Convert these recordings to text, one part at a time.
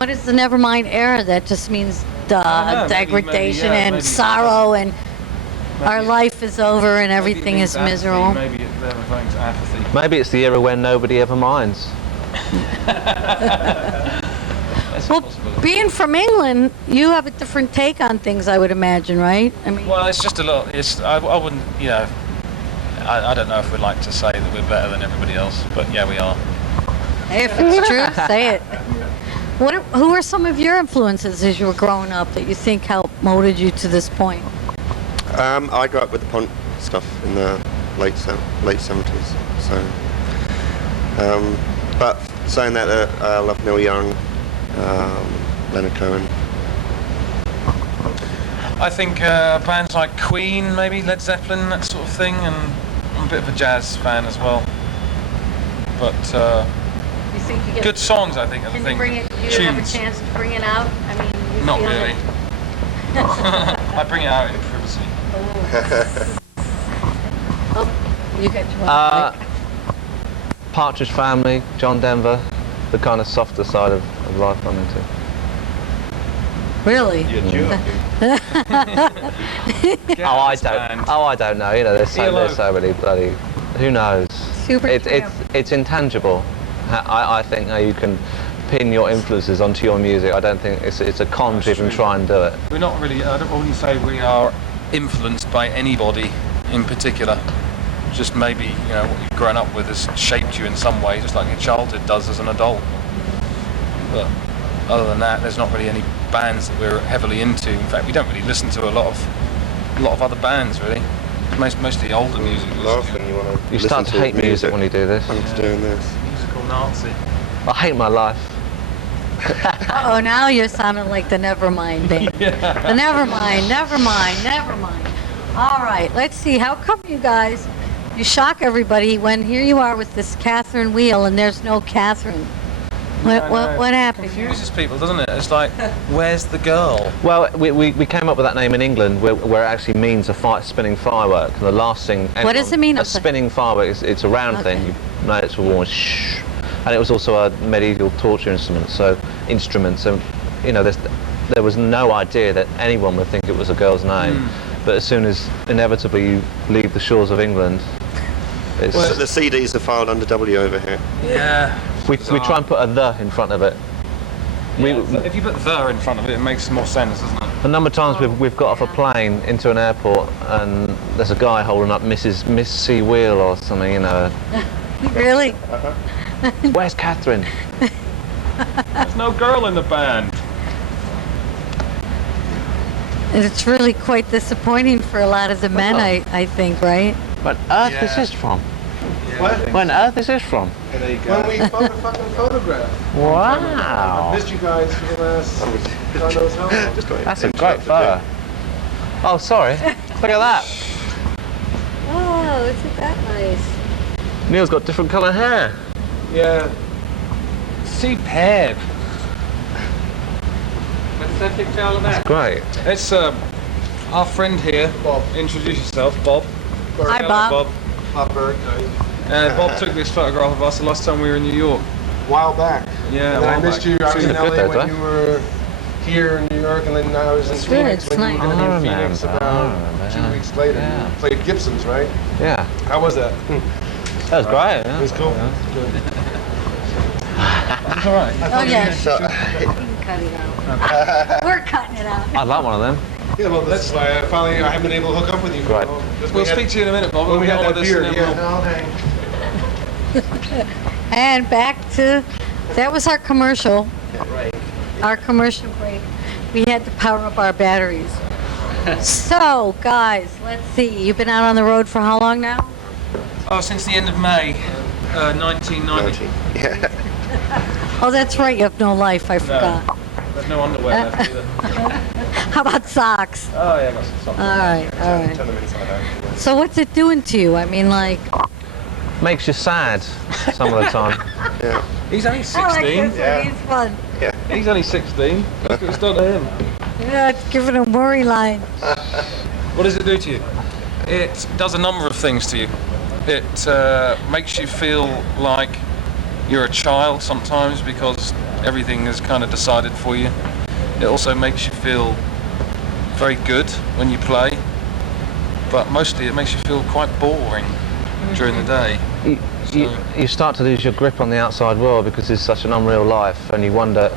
What is the Nevermind era? That just means degradation and maybe sorrow, and our life is over and maybe it everything means is apathy, miserable. Maybe they're referring to apathy. Maybe it's the era when nobody ever minds. Well, being from England, you have a different take on things, I would imagine, right? I mean, Well, it's just a lot. I wouldn't, I don't know if we'd like to say that we're better than everybody else, but yeah, we are. if it's true, say it. Who are some of your influences as you were growing up that you think helped molded you to this point? I grew up with the punk stuff in the late 70s. So, but saying that, I love Neil Young, Leonard Cohen. I think bands like Queen, maybe Led Zeppelin, that sort of thing, and I'm a bit of a jazz fan as well. But You think you get good songs, I think. Can you bring it? Do you have a Tunes. chance to bring it out? I mean, you Not feel really. I bring it out in privacy. Oh, you got your Partridge Family, John Denver, the kind of softer side of life I'm into. Really? You're joking. I don't know. You know, there's so many bloody. Who knows? Super It's intangible. I think how you can pin your influences onto your music. I don't think it's a con to even try and do it. We're not really, I wouldn't say we are influenced by anybody in particular. Just maybe, what you've grown up with has shaped you in some way, just like your childhood does as an adult. But other than that, there's not really any bands that we're heavily into. In fact, we don't really listen to a lot of other bands, really. Mostly older music. You start to hate music when you do this. I'm doing this. Musical Nazi. I hate my life. Oh, now you're sounding like the Nevermind band. The Nevermind. All right, let's see. How come you guys, you shock everybody when here you are with this Catherine Wheel and there's no Catherine? What happened? It confuses people, doesn't it? It's like, where's the girl? Well, we came up with that name in England where it actually means a spinning firework. And the last thing. What does it mean? A spinning firework. It's a round thing. You know, it's a warm shh. And it was also a medieval torture instrument. So there was no idea that anyone would think it was a girl's name. But as soon as inevitably you leave the shores of England, it's... Well, the CDs are filed under W over here. Yeah. We try and put a "the" in front of it. If you put "the" in front of it, it makes more sense, doesn't it? A number of times we've got off a plane into an airport and there's a guy holding up Miss C. Wheel or something, Really? Where's Catherine? There's no girl in the band. And it's really quite disappointing for a lot of the men, I think, right? What earth is this from? What? When earth is this from? When we photographed. Wow. I missed you guys for the last God knows how long. That's a great photo. Oh, sorry. Look at that. Oh, isn't that nice? Neil's got different colour hair. Yeah. Superb. What's that picture all about? Great. It's our friend here. Bob. Introduce yourself, Bob. Hi, Hello, Bob. Hot bird. Bob took this photograph of us the last time we were in New York. While back. Yeah, And then I while missed back. you. I was in Good LA though, when huh? you were here in New York, and then I was in That's good, Phoenix it's when you were nice. going to be in I Phoenix remember, about yeah. 2 weeks later. Yeah. You played Gibson's, right? Yeah. How was that? That was great. It was cool. Good. It's all right. Oh, yeah. So, You can cut it out. We're cutting it out. I'd like one of them. Yeah, well, that's why I haven't been able to hook up with you. Right. We'll speak to you in a minute, Bob. When we get had on that with this beer. and Yeah, then I'll hang. And back to, that was our commercial. Right. Our commercial break. We had to power up our batteries. So, guys, let's see. You've been out on the road for how long now? since the end of May, 1990. yeah. Oh, that's right. You have no life. I forgot. There's no underwear left either. How about socks? Oh yeah, that's something. All right, all right. Turn them inside out. So what's it doing to you? I mean, like... Makes you sad some of the time. Yeah. He's only I 16. like this Yeah. one. He's fun. He's only 16. Look what it's done to him. Yeah, it's giving him worry line. What does it do to you? It does a number of things to you. It makes you feel like you're a child sometimes because Everything is kind of decided for you. It also makes you feel very good when you play, but mostly it makes you feel quite boring during the day. You start to lose your grip on the outside world because it's such an unreal life, and you wonder,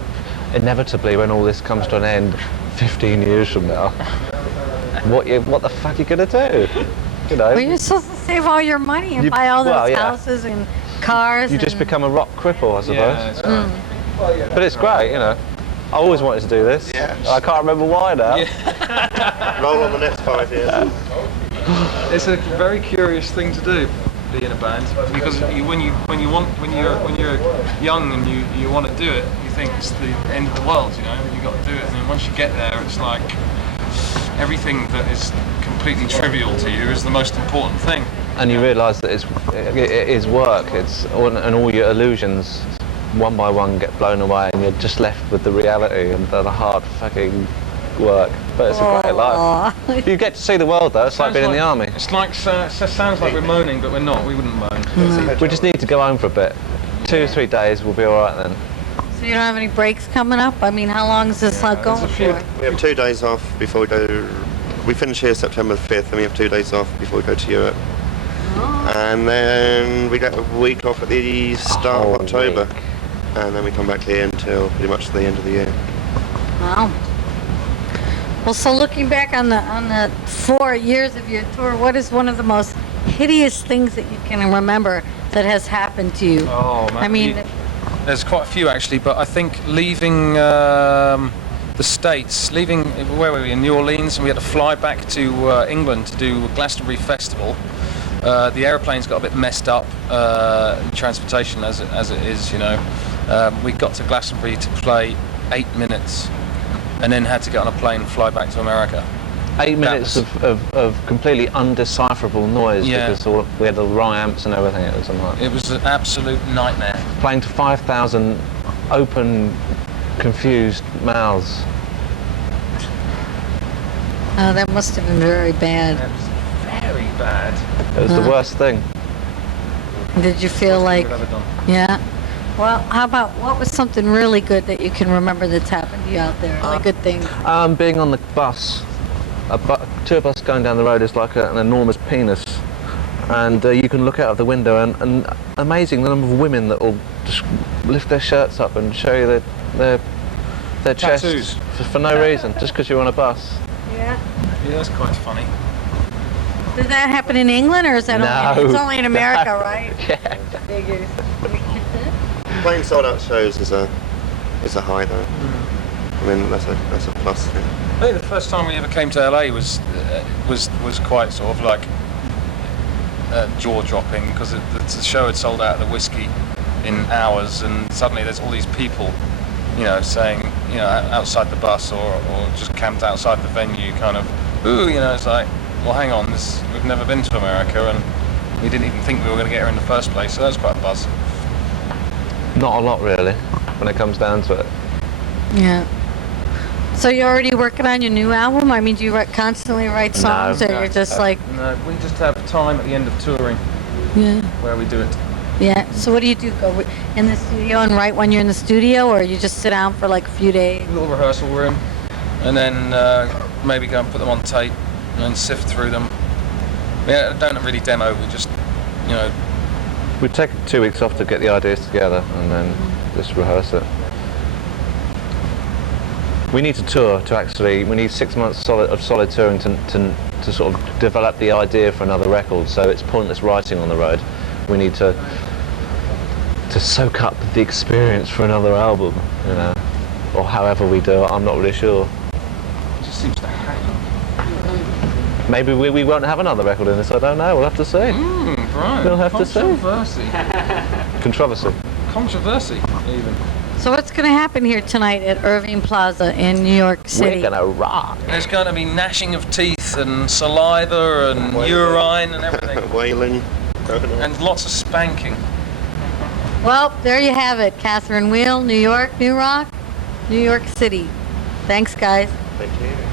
inevitably, when all this comes to an end 15 years from now, what the fuck are you going to do? You know? Well, you're supposed to save all your money and buy all those houses and cars. You just and... become a rock cripple, I suppose. Yeah, that's right. But it's great, you know. I always wanted to do this. Yeah. I can't remember why now. Roll on the next 5 years. It's a very curious thing to do, be in a band, because when you're young and you want to do it, you think it's the end of the world, you know. You got to do it, and then once you get there, it's like everything that is completely trivial to you is the most important thing. And you realise that it is work. And all your illusions, one by one, get blown away, and you're just left with the reality and the hard fucking work. But it's a great life. You get to see the world, though. It's like being in the army. It's like sounds like we're moaning, but we're not. We wouldn't moan. We just need to go home for a bit. 2 or 3 days, we'll be all right then. So you don't have any breaks coming up? I mean, how long is this going there's a few. for? We have 2 days off before we go. We finish here September 5th, and we have 2 days off before we go to Europe. And then we get a week off at the start of October. Week. And then we come back here until pretty much the end of the year. Wow. Well, so looking back on the 4 years of your tour, what is one of the most hideous things that you can remember that has happened to you? Oh man. I mean, there's quite a few actually, but I think leaving the States, where were we, in New Orleans, and we had to fly back to England to do Glastonbury Festival. The aeroplanes got a bit messed up in transportation as it is, you know. We got to Glastonbury to play 8 minutes and then had to get on a plane and fly back to America. 8 minutes of completely undecipherable noise because we had the wrong amps and everything. It was an absolute nightmare. Playing to 5,000 open, confused mouths. oh, that must have been very bad. It was very bad. It was the worst thing. Did you feel like, We've ever done. yeah? Well, how about, what was something really good that you can remember that's happened to you out there? Really good thing. Being on the bus, tour bus going down the road is like an enormous penis, and you can look out of the window and amazing the number of women that will just lift their shirts up and show you their chests Tattoos. for no reason, just because you're on a bus. Yeah. Yeah, that's quite funny. Does that happen in England, or is that No. only, it's only in America, right? Yeah. Figures. Playing sold out shows is a high though. I mean that's a plus thing. I think the first time we ever came to LA was quite sort of like jaw-dropping because the show had sold out of the whiskey in hours, and suddenly there's all these people, you know, saying, you know, outside the bus or just camped outside the venue, kind of, ooh, you know, it's like, well, hang on, we've never been to America, and we didn't even think we were going to get here in the first place, so that's quite a buzz. Not a lot really, when it comes down to it. Yeah. So you're already working on your new album? I mean, do you constantly write songs, or you're just like... No, we just have time at the end of touring Yeah. where we do it. Yeah. So what do you do? Go in the studio and write when you're in the studio, or you just sit down for like a few days? A little rehearsal room, and then maybe go and put them on tape and then sift through them. Yeah, don't really demo, we just, you know... We take 2 weeks off to get the ideas together and then just rehearse it. We need to tour to actually, we need 6 months of solid touring to sort of develop the idea for another record, so it's pointless writing on the road. We need to soak up the experience for another album, you know, or however we do it, I'm not really sure. It just seems to happen. Maybe we won't have another record in this, I don't know, we'll have to see. Right. We'll have to see. Controversy. Controversy. Controversy, even. So what's going to happen here tonight at Irving Plaza in New York City? We're gonna rock. There's going to be gnashing of teeth and saliva and urine and everything. Wailing. And lots of spanking. Well, there you have it. Catherine Wheel, New York, New Rock, New York City. Thanks, guys. Thank you.